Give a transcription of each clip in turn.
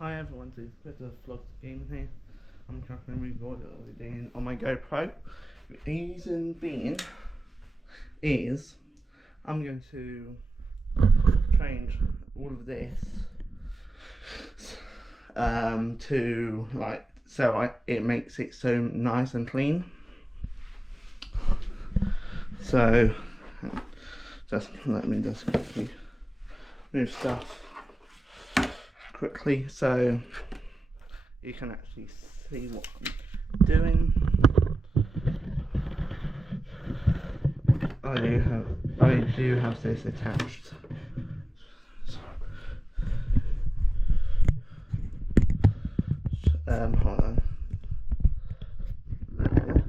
Hi everyone, this is Peter Vlog Game here. I'm currently recording on my GoPro. The reason being is I'm going to change all of this to it makes it so nice and clean. So just let me just quickly move stuff quickly so you can actually see what I'm doing. I do have this attached. Hold on. There.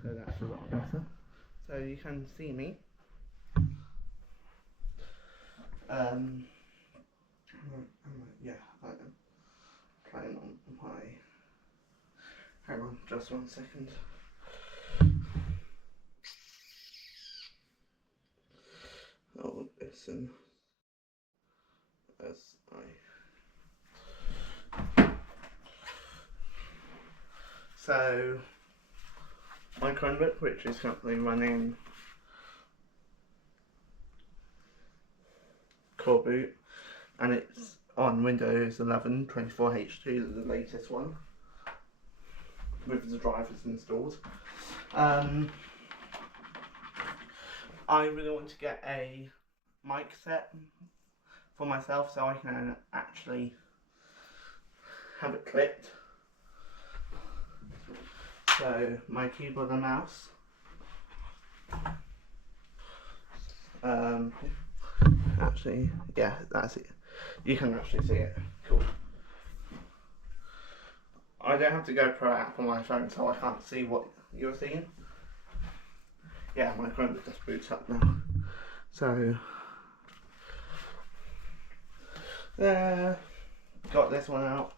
So that's a lot better. So you can see me. Yeah, I am playing on my. Hang on, just 1 second. Oh, listen. As So, my Chromebook, which is currently running Core Boot, and it's on Windows 11 24H2, the latest one, with the drivers installed. I really want to get a mic set for myself so I can actually have it clipped. So my keyboard and mouse. Actually, yeah, that's it. You can actually see it. Cool. I don't have to go pro app on my phone, so I can't see what you're seeing. Yeah, my Chromebook just boots up now. So, got this one out.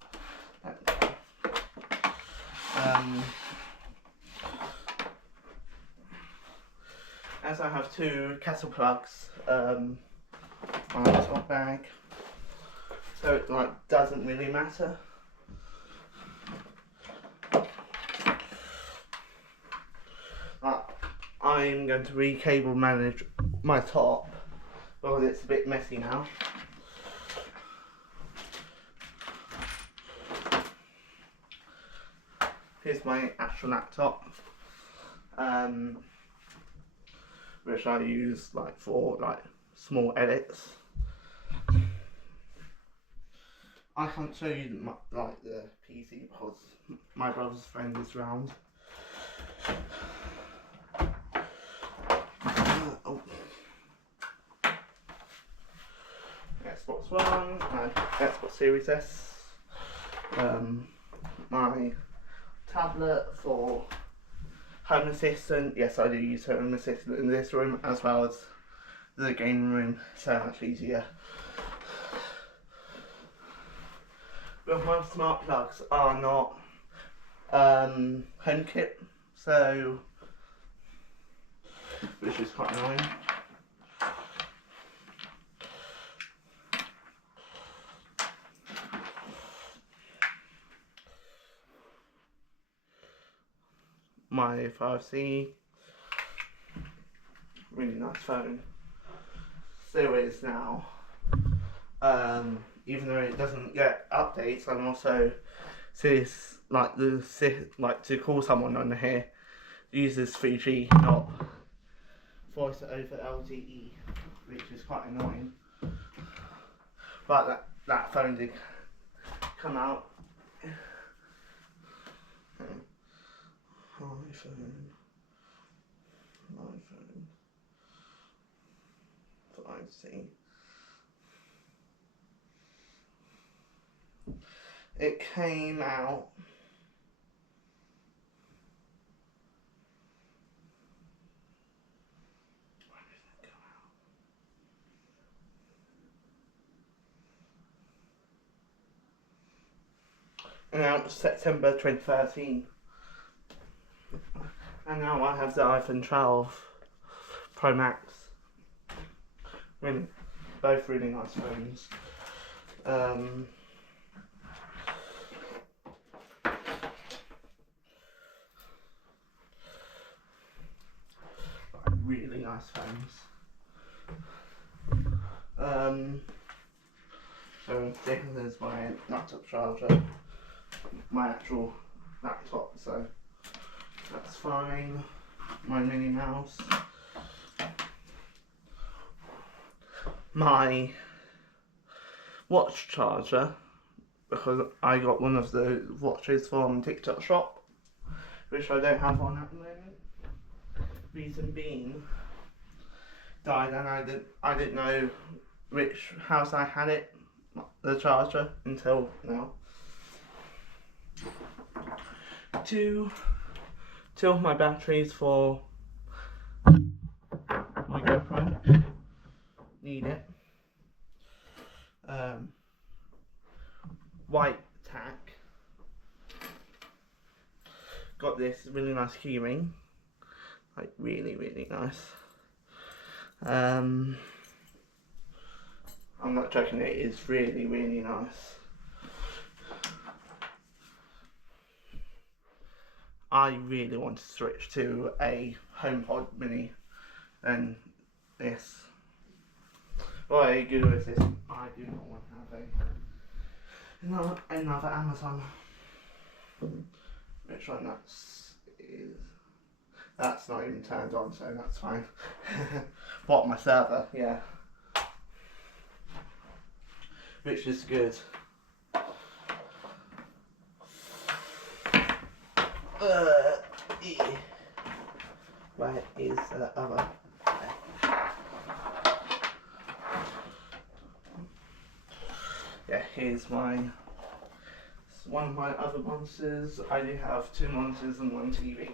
As I have two kettle plugs on the top bag, so it doesn't really matter. I'm going to re-cable manage my top because it's a bit messy now. Here's my actual laptop, which I use for small edits. I can't show you the PC because my brother's friend is round. Xbox One, Xbox Series S, my tablet for Home Assistant. Yes, I do use Home Assistant in this room as well as the gaming room, so much easier. But my smart plugs are not HomeKit, so which is quite annoying. My 5C, really nice phone. Still is now. Even though it doesn't get updates, I'm also to call someone on here uses 3G, not voice over LTE, which is quite annoying. But that phone did come out. iPhone 5C. It came out September 2013. And now I have the iPhone 12 Pro Max. Really, both really nice phones. nice phones. So this is my laptop charger, my actual laptop, so that's fine. My mini mouse, my watch charger, because I got one of the watches from TikTok shop, which I don't have on at the moment. Reason being, died, and I didn't know which house I had it, the charger, until now. Two of my batteries for my GoPro, need it. White tack. Got this really nice keyring, like really nice. I'm not joking, it is really nice. I really want to switch to a HomePod mini than this. Well, I agree with this. I do not want to have another Amazon. Which one that's not even turned on, so that's fine. What, my server? Yeah. Which is good. Yeah. Where is the other? Yeah, here's one of my other monitors. I do have 2 monitors and 1 TV.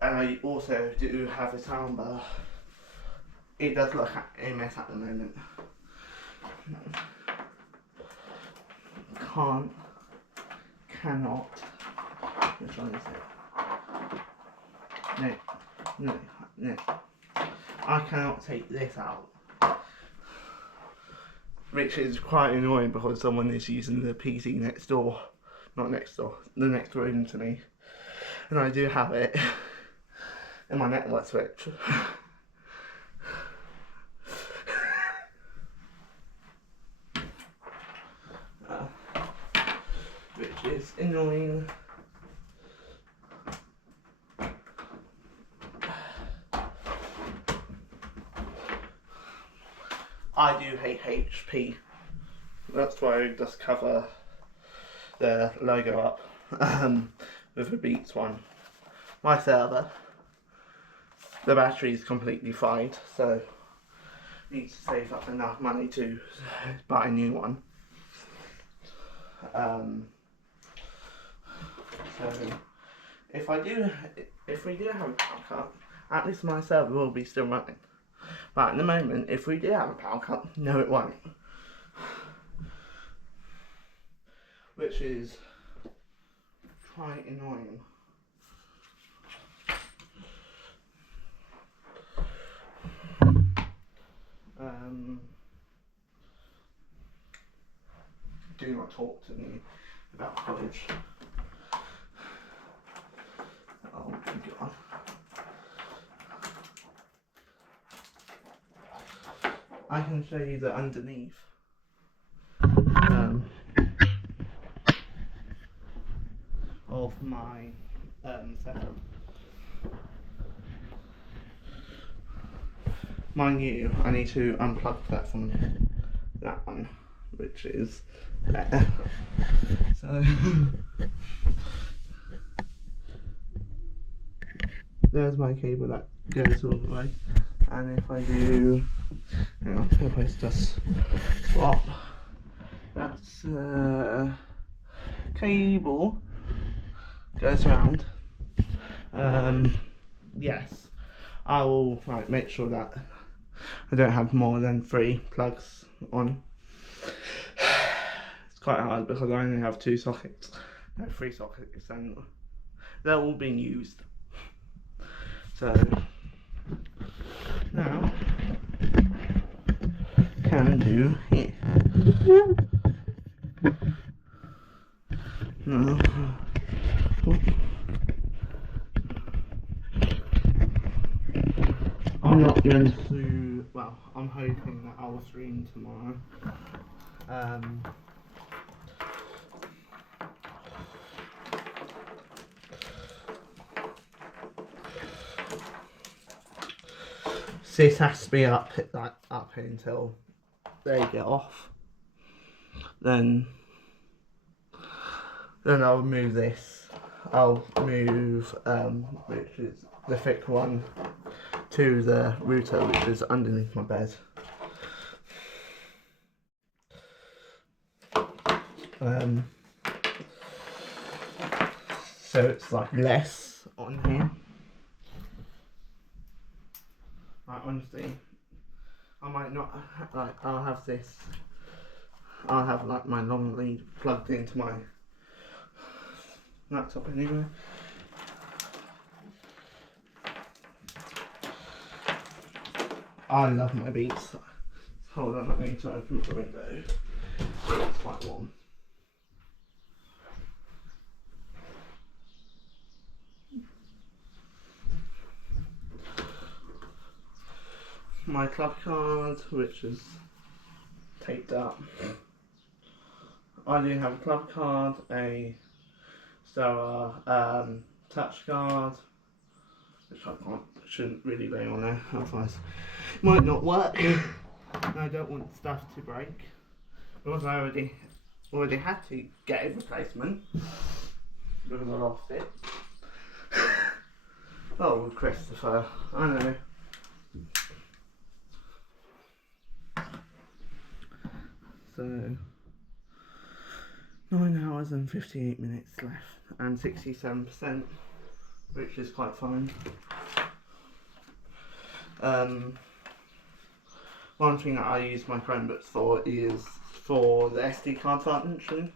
And I also do have a soundbar. It does look a mess at the moment. Cannot. Which one is it? No. I cannot take this out. Which is quite annoying because someone is using the PC next door. Not next door, the next room to me. And I do have it in my network switch. Which is annoying. I do hate HP. That's why I just cover the logo up with a Beats one. My server, the battery is completely fried, so I need to save up enough money to buy a new one. So if we do have a power cut, at least my server will be still running. But at the moment, if we do have a power cut, no it won't. Which is quite annoying. Do not talk to me about college. Oh my god. I can show you the underneath. Of my setup. Mind you, I need to unplug that from that one, which is there. So there's my cable that goes all the way. And if I do, hang on, if I just swap, that's cable goes around. Yes, I will make sure that I don't have more than 3 plugs on. It's quite hard because I only have 2 sockets, no 3 sockets, and they're all being used. So now can do here. No. I'm not going to, well, I'm hoping that I will stream tomorrow. Sis has to be up here until they get off. Then I'll move this. I'll move which is the thick one to the router, which is underneath my bed. So it's like less on here. Like honestly, I might not like. I'll have this. I'll have like my long lead plugged into my laptop anyway. I love my beats. Hold on, I need to open the window. It's quite warm. My club card, which is taped up. I do have a club card, a Stella touch card, which shouldn't really be on there, otherwise it might not work. And I don't want stuff to break, because I already had to get a replacement because I lost it. Oh, Christopher, I know. So 9 hours and 58 minutes left and 67%, which is quite fine. One thing that I use my Chromebooks for is for the SD card function.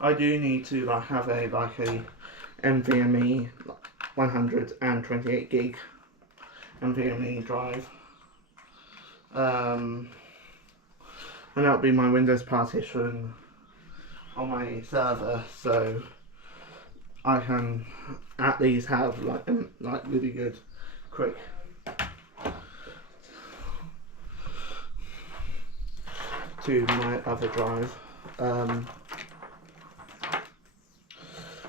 I do need to have a NVMe 128 gig NVMe drive, and that'll be my Windows partition on my server, so I can at least have like really good quick to my other drive.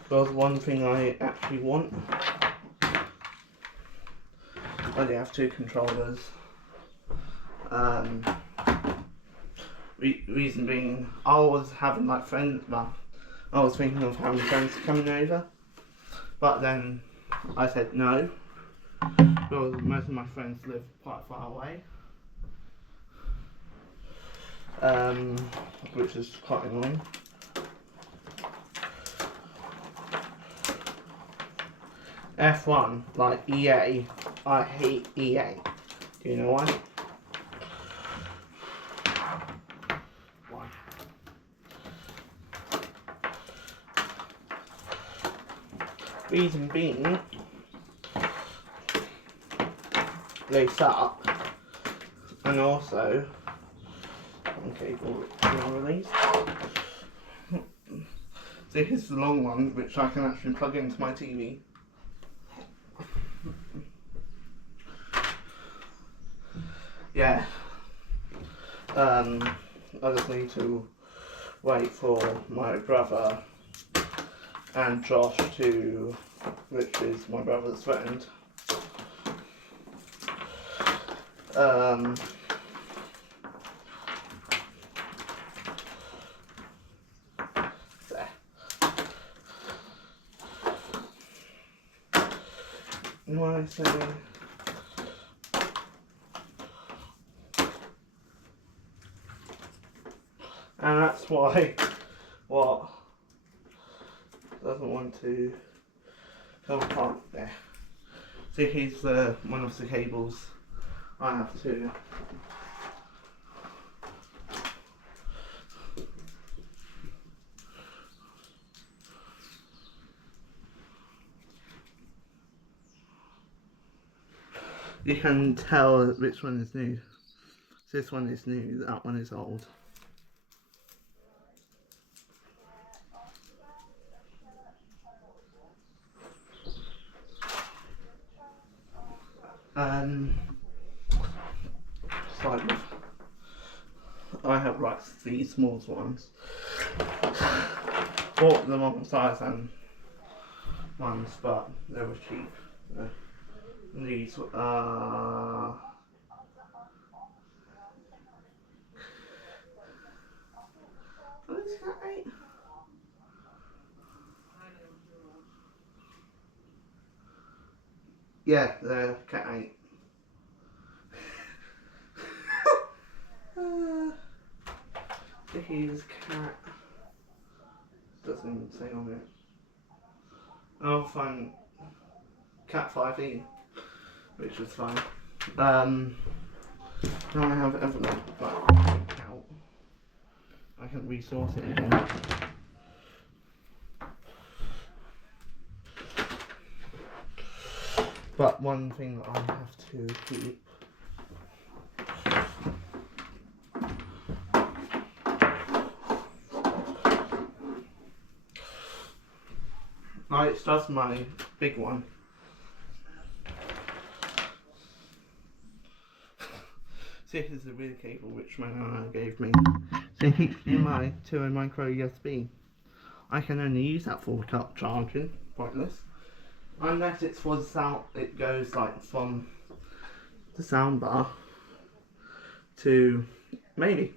There's one thing I actually want. I do have two controllers. Reason being, I was having friends. Well, I was thinking of having friends coming over, but then I said no, because most of my friends live quite far away, which is quite annoying. F1, like EA, I hate EA. Do you know why? Why? Reason being, they suck, and also, okay, release. So here's the long one, which I can actually plug into my TV. Yeah, I just need to wait for my brother and Josh which is my brother's friend, there. What I say? And that's why what doesn't want to come apart there. So here's one of the cables I have to you can tell which one is new. So this one is new, that one is old. Like I have like these small ones. Bought the wrong size and ones, but they were cheap. These are these cat 8? Yeah, they're cat 8. His cat doesn't even say on it. I'll find cat 5e, which was fine. Now I have everything out. I can resource it again. But one thing that I have to keep it's just my big one. This is the rear cable which my nana gave me. So HDMI to a micro USB. I can only use that for charging, pointless. Unless it's for the sound, it goes like from the soundbar to maybe,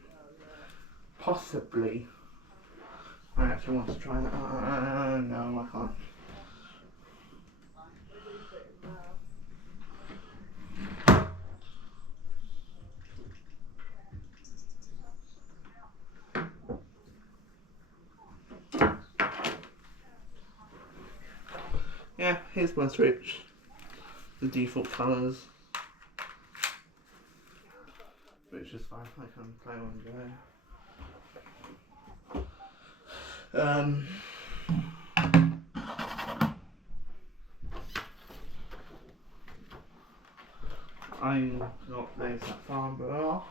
possibly. I actually want to try that. No, I can't. Yeah, here's my switch. The default colours, which is fine. I can play on go. I'm not based at Farnborough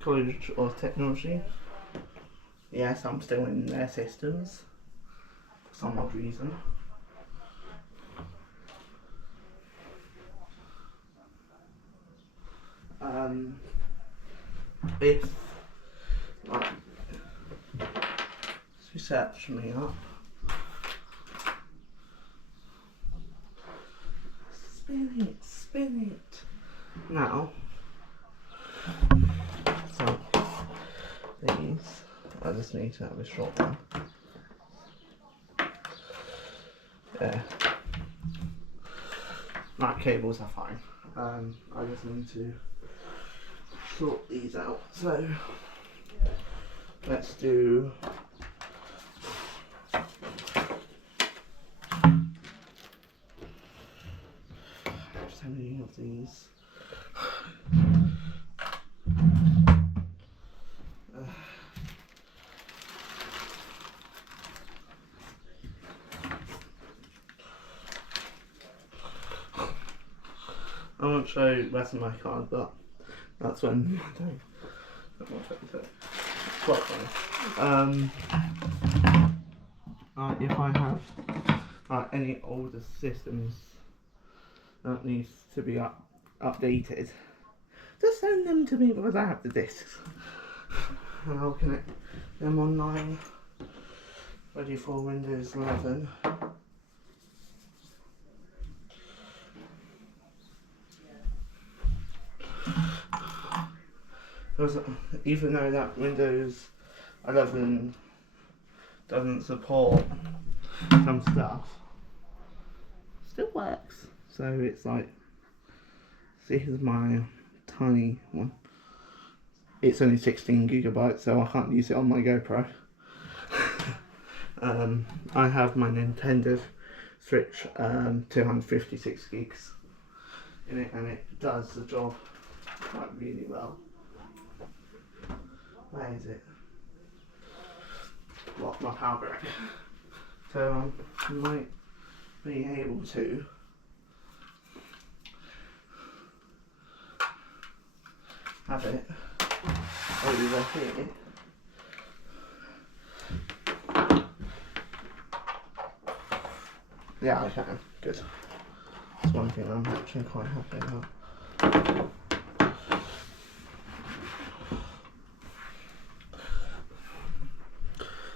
College of Technology. Yes, I'm still in their systems for some odd reason. If like you search me up, spin it. Now, so these, I just need to have a short one. There. Like cables are fine. I just need to sort these out. So let's do just how many of these. I won't show the rest of my card, but that's when I don't want to. It's quite funny. If I have any older systems that needs to be updated, just send them to me because I have the discs, and I'll connect them online, ready for Windows 11. Because even though that Windows 11 doesn't support some stuff, still works. So it's like, see, here's my tiny one. It's only 16 gigabytes, so I can't use it on my GoPro. I have my Nintendo Switch 256 gigs in it, and it does the job like really well. Where is it? What, my power brick. So I might be able to have it over here. Yeah, I can. Good. That's one thing I'm actually quite happy about.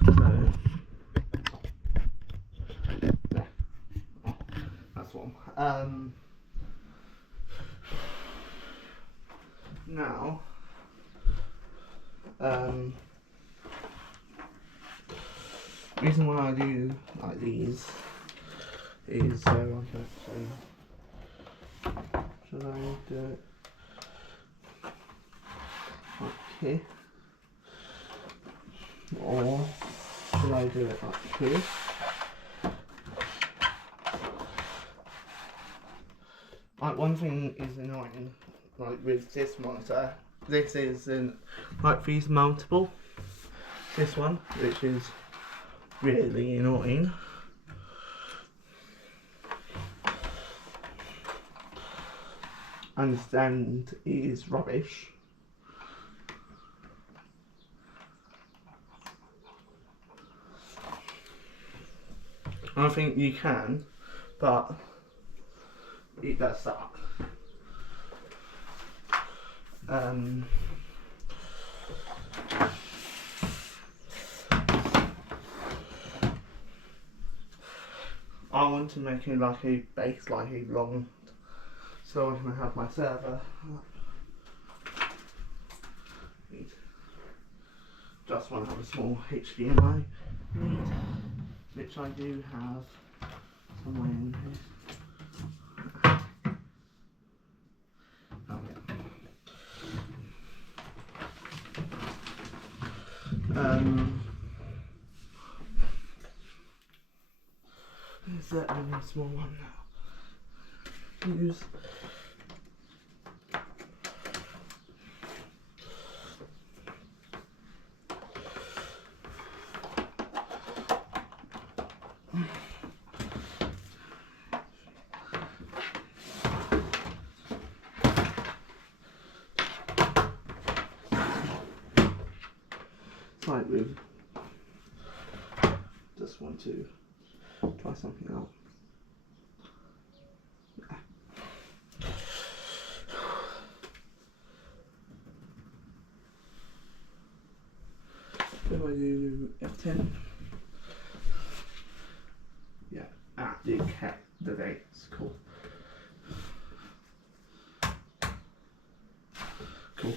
So, yeah, that's one. Now, reason why I do like these is so I can actually, should I do it like here, or should I do it like here? Like, one thing is annoying, like with this monitor, this isn't like these mountable, this one, which is really annoying. And the stand is rubbish. I think you can, but it does suck. I want to make it like a base, like a long, so I can have my server. Just want to have a small HDMI lead, which I do have somewhere in here. Oh yeah. Is that only a small one now? Use. Like with, just want to try something out. If I do F10, yeah, did kept the dates, cool. Cool.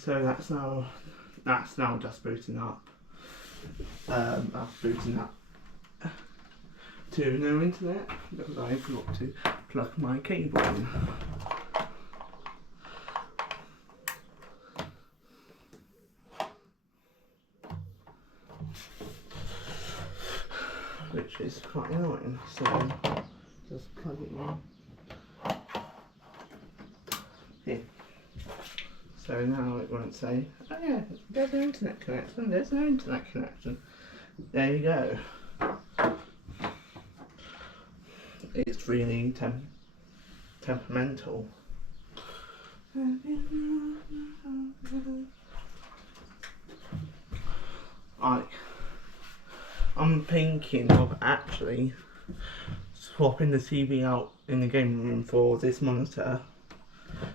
So that's now just booting up. That's booting up to no internet because I forgot to plug my cable in. Which is quite annoying, so just plug it in here. So now it won't say, oh yeah, there's no internet connection, there's no internet connection. There you go. It's really temperamental. I'm thinking of actually swapping the TV out in the game room for this monitor,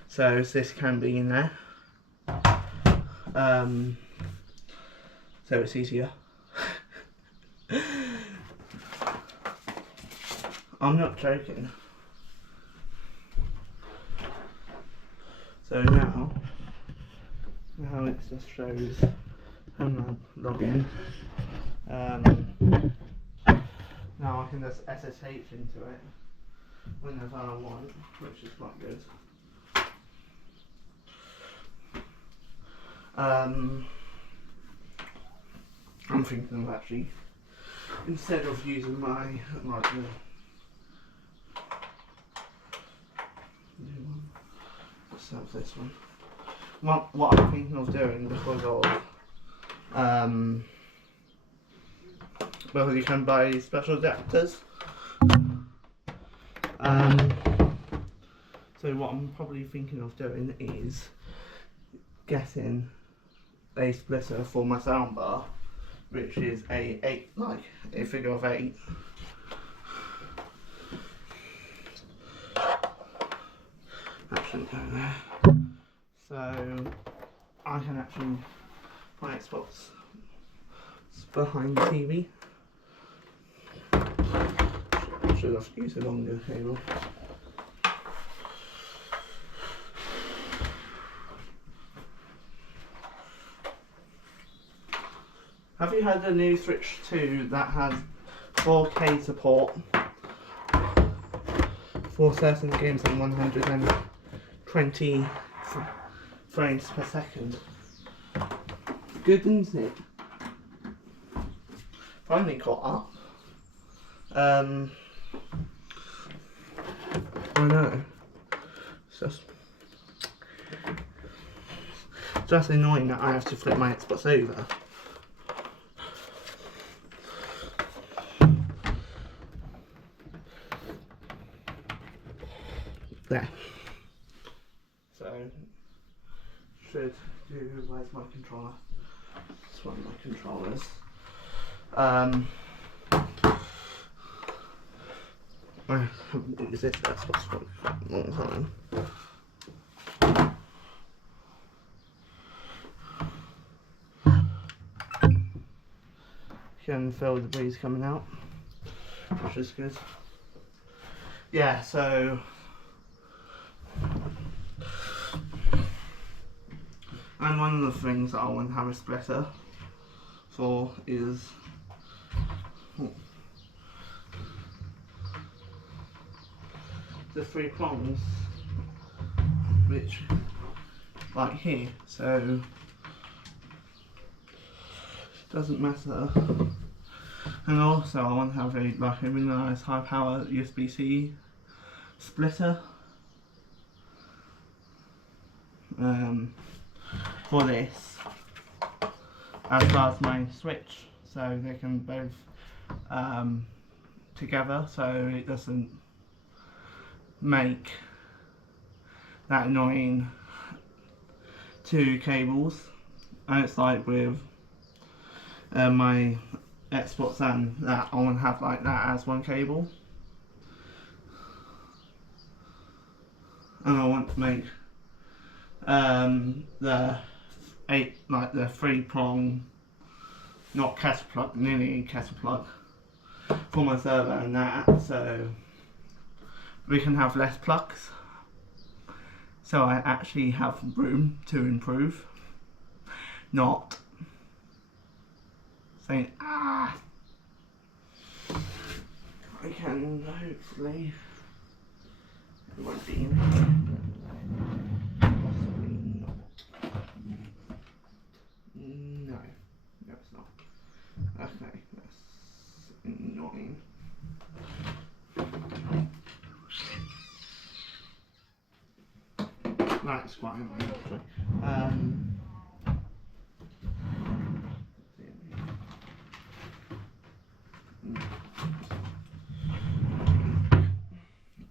so this can be in there. So it's easier. I'm not joking. So now it just shows home login. Now I can just SSH into it whenever I want, which is quite good. I'm thinking of actually, instead of using my let's have this one. What I'm thinking of doing because of well, you can buy special adapters. So what I'm probably thinking of doing is getting a splitter for my soundbar, which is a figure of 8. shouldn't go there. So I can actually put my Xbox behind the TV. Should have used a longer cable. Have you had the new Switch 2 that has 4K support for certain games and 120 frames per second? Good, isn't it? Finally caught up. I know. It's just annoying that I have to flip my Xbox over. There. So, should do, where's my controller? It's one of my controllers. I haven't used it, that's what's for a long time. You can feel the breeze coming out, which is good. Yeah, so and one of the things that I want to have a splitter for is the 3 prongs, which like here, so it doesn't matter. And also I want to have a really nice high power USB-C splitter for this, as well as my Switch, so they can both together, so it doesn't make that annoying 2 cables. And it's like with my Xbox and that, I want to have like that as 1 cable, and I want to make the 3 prong, not kettle plug, nearly kettle plug for my server and that, so we can have less plugs, so I actually have room to improve, not saying I can hopefully, it won't be in here. Possibly not. No, it's not. Okay, that's annoying. That's quite annoying actually.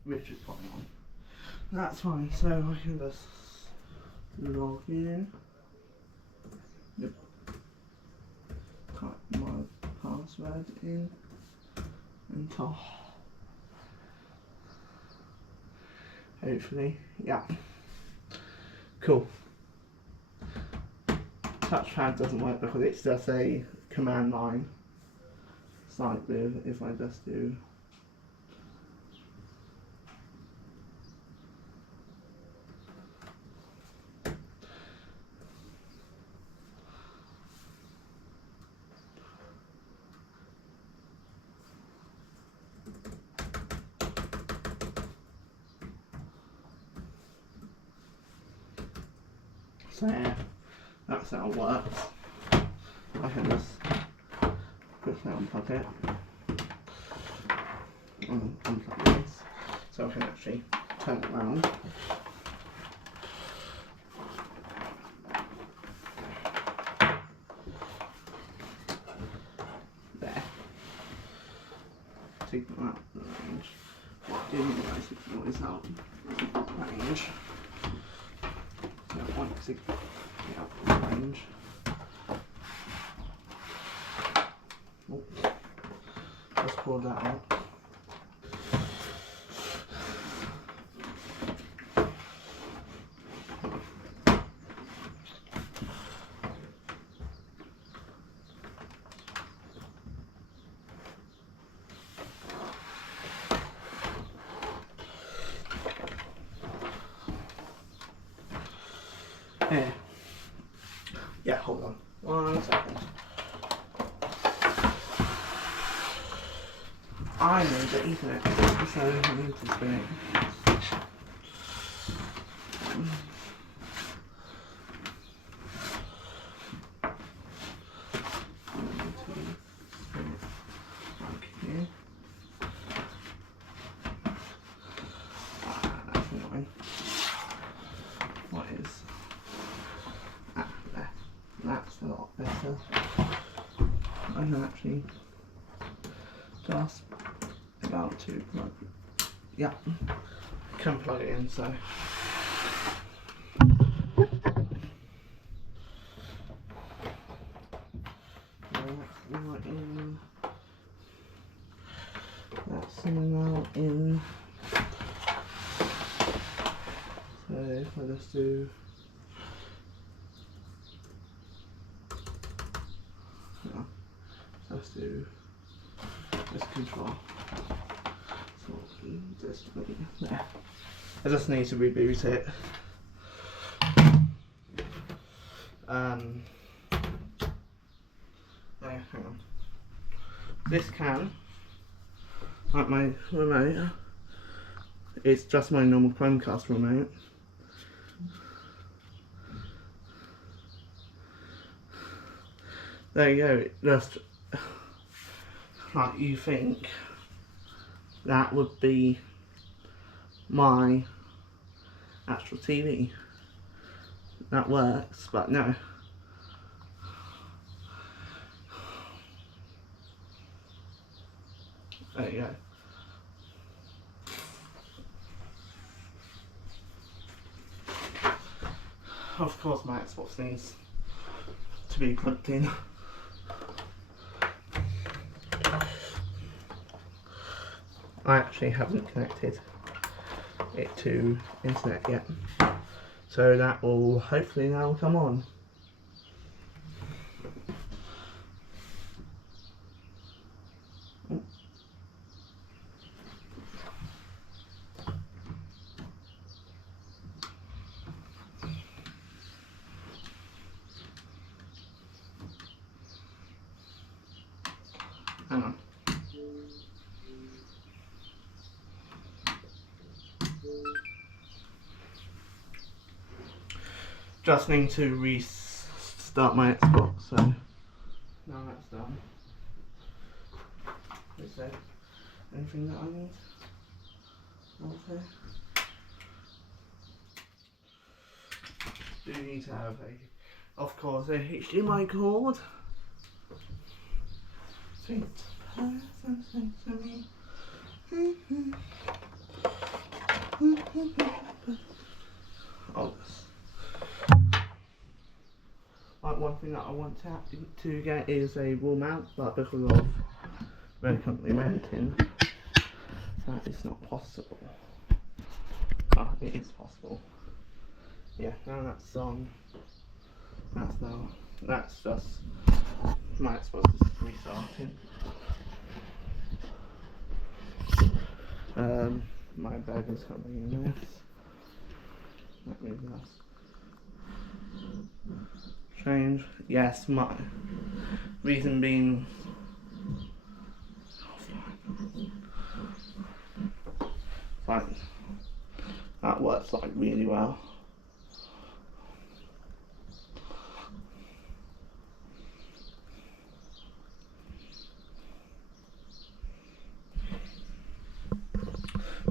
Which is quite annoying. That's fine, so I can just log in. Yep. Type my password in and hopefully, yeah. Cool. Touchpad doesn't work because it's just a command line. It's like with, if I just do so yeah, that's how it works. I can just quickly unplug it and unplug this, so I can actually turn it around. There. Take that out of the range. Didn't realise it was out range. So I want to get out of range. Oh. Let's pull that out. Here. Yeah, hold on. 1 second. I know the Ethernet, so I need to spin it. Okay. That's annoying. What is? There. That's a lot better. I can actually just about to plug. Yeah, can plug it in. So. That's now in. So if I just do. No, let's do this control. So just there. I just need to reboot it. There, hang on. This can, like my remote, it's just my normal Chromecast remote. There you go, it just, like you think that would be my actual TV. That works, but no. There you go. Of course my Xbox needs to be plugged in. I actually haven't connected it to internet yet, so that will hopefully now come on. Hang on. Just need to restart my Xbox, so now that's done. Is there anything that I need? Okay. Do need to have of course, a HDMI cord. Sweet. Oh, like one thing that I want to get is a wall mount, but because of very currently renting, that is not possible. Oh, it is possible. Yeah, now that's on. That's just my Xbox is restarting. My bag is coming in this. Let me just change. Yes, my reason being. Fine. That works like really well.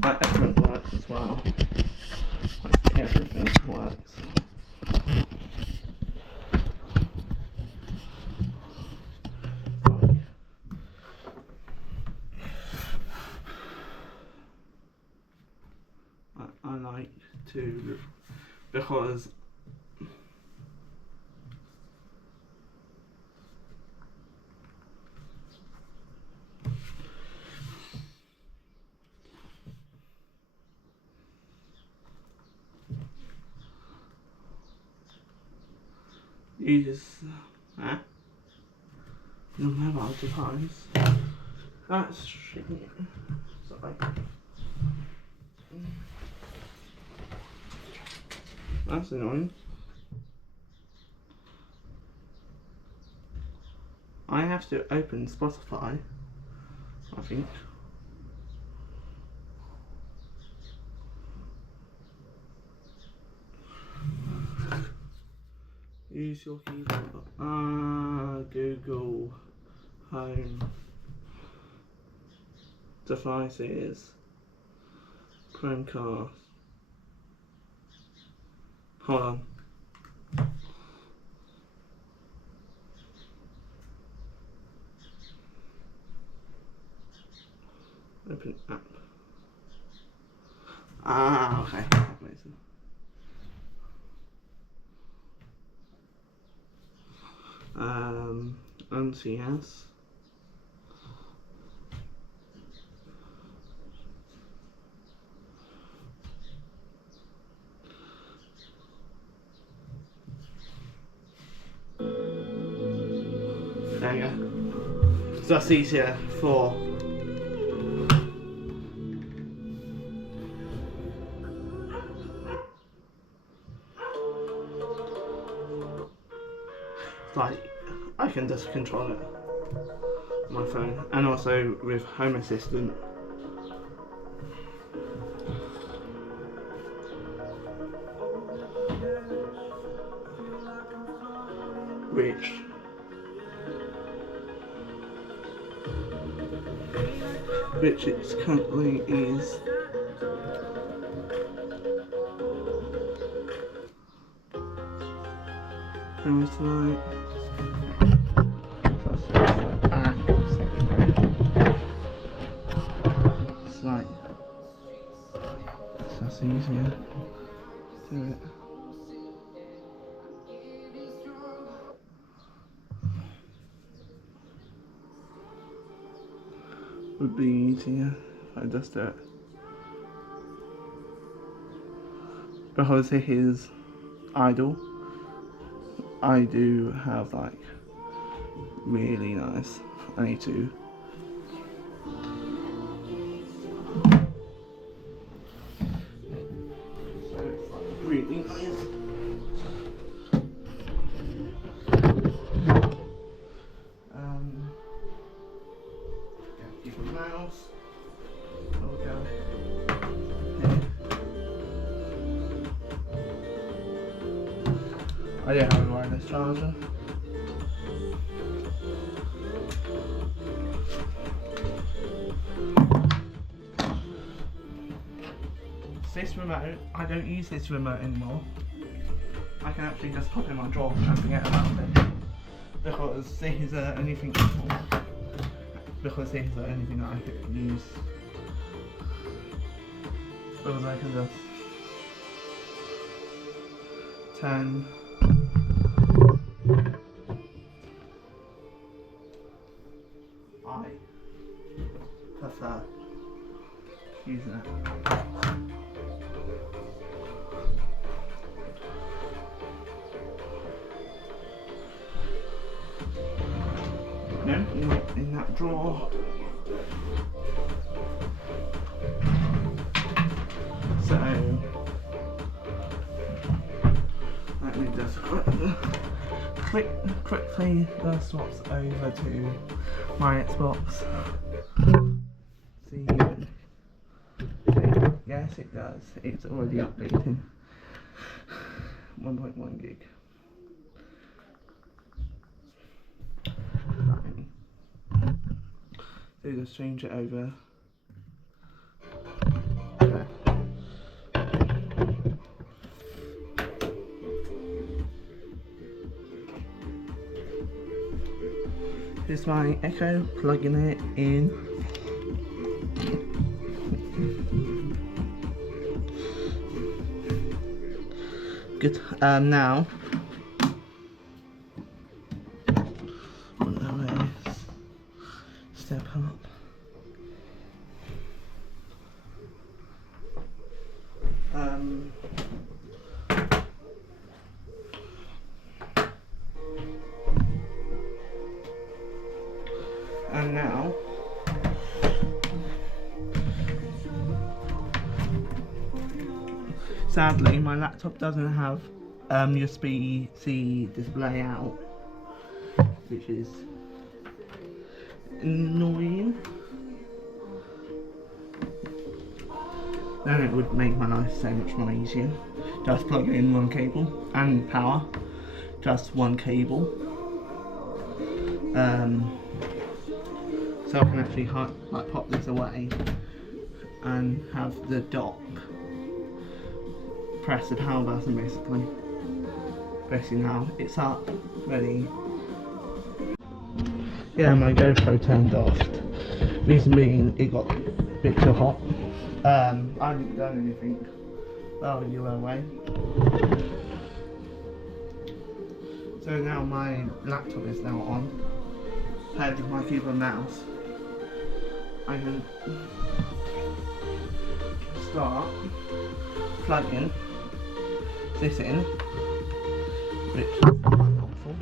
Like everything works as well. Like everything works. I like to, because use your mobile device. That's shit. Sorry. That's annoying. have to open Spotify, I think. Use your keyboard. Google Home devices, Chromecast. Hold on. Open app. Okay. That makes sense. NCS. There you go. So that's easier for like I can just control it on my phone, and also with Home Assistant. Which it currently is. Promise tonight. It's like that's easier. Do it. Would be easier if I just do it. Because it is idle, I do have like really nice. I need to really nice. Keep a mouse. There we go. Here. I don't have a wireless charger. This remote, I don't use this remote anymore. I can actually just pop it in my drawer and forget about it. Because this is the only thing that I could use. Because I can just turn I prefer using it. No, in that drawer. So let me just quickly swaps over to my Xbox. See, yes it does. It's already updating. 1.1 gig. So just change it over. Okay. Here's my Echo, plugging it in. Good. Now. Step up. And now sadly my laptop doesn't have USB-C display out, which is annoying. Then it would make my life so much more easier. Just plug in one cable and power, just one cable. So I can actually like pop this away and have the dock press the power button basically. Basically now it's up, ready. Yeah, my GoPro turned off. Reason being, it got a bit too hot. I haven't done anything while you were away. So now my laptop is now on. Paired with my keyboard and mouse. I can start plugging this in, which is helpful.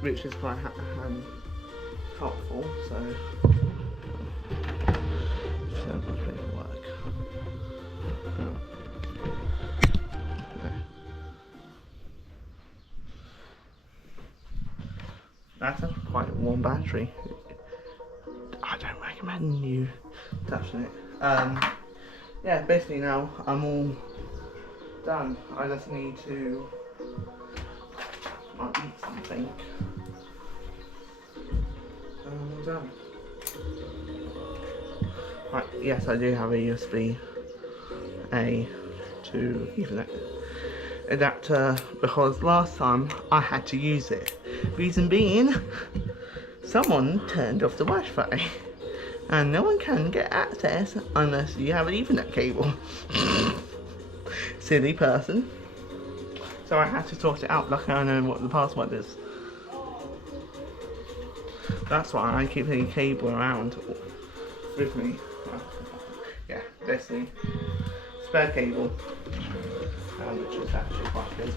Which is quite helpful, so much paperwork. That's actually quite a warm battery. I don't recommend you touching it. Yeah, basically now I'm all done. I just need to eat something. I'm done. Right, yes, I do have a USB-A to Ethernet adapter because last time I had to use it. Reason being, someone turned off the Wi-Fi and no one can get access unless you have an Ethernet cable. Silly person. So I had to sort it out. Luckily I know what the password is. That's why I keep a cable around with me. Yeah, basically spare cable, which is actually quite good.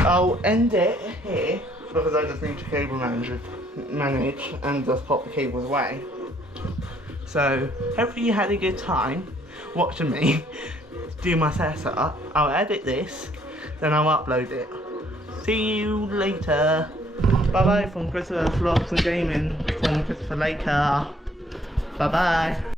I'll end it here because I just need to cable manage and just pop the cables away. So hopefully you had a good time watching me do my setup. I'll edit this, then I'll upload it. See you later. Bye bye from Christopher Vlogs and Gaming from Christopher Laker. Bye bye.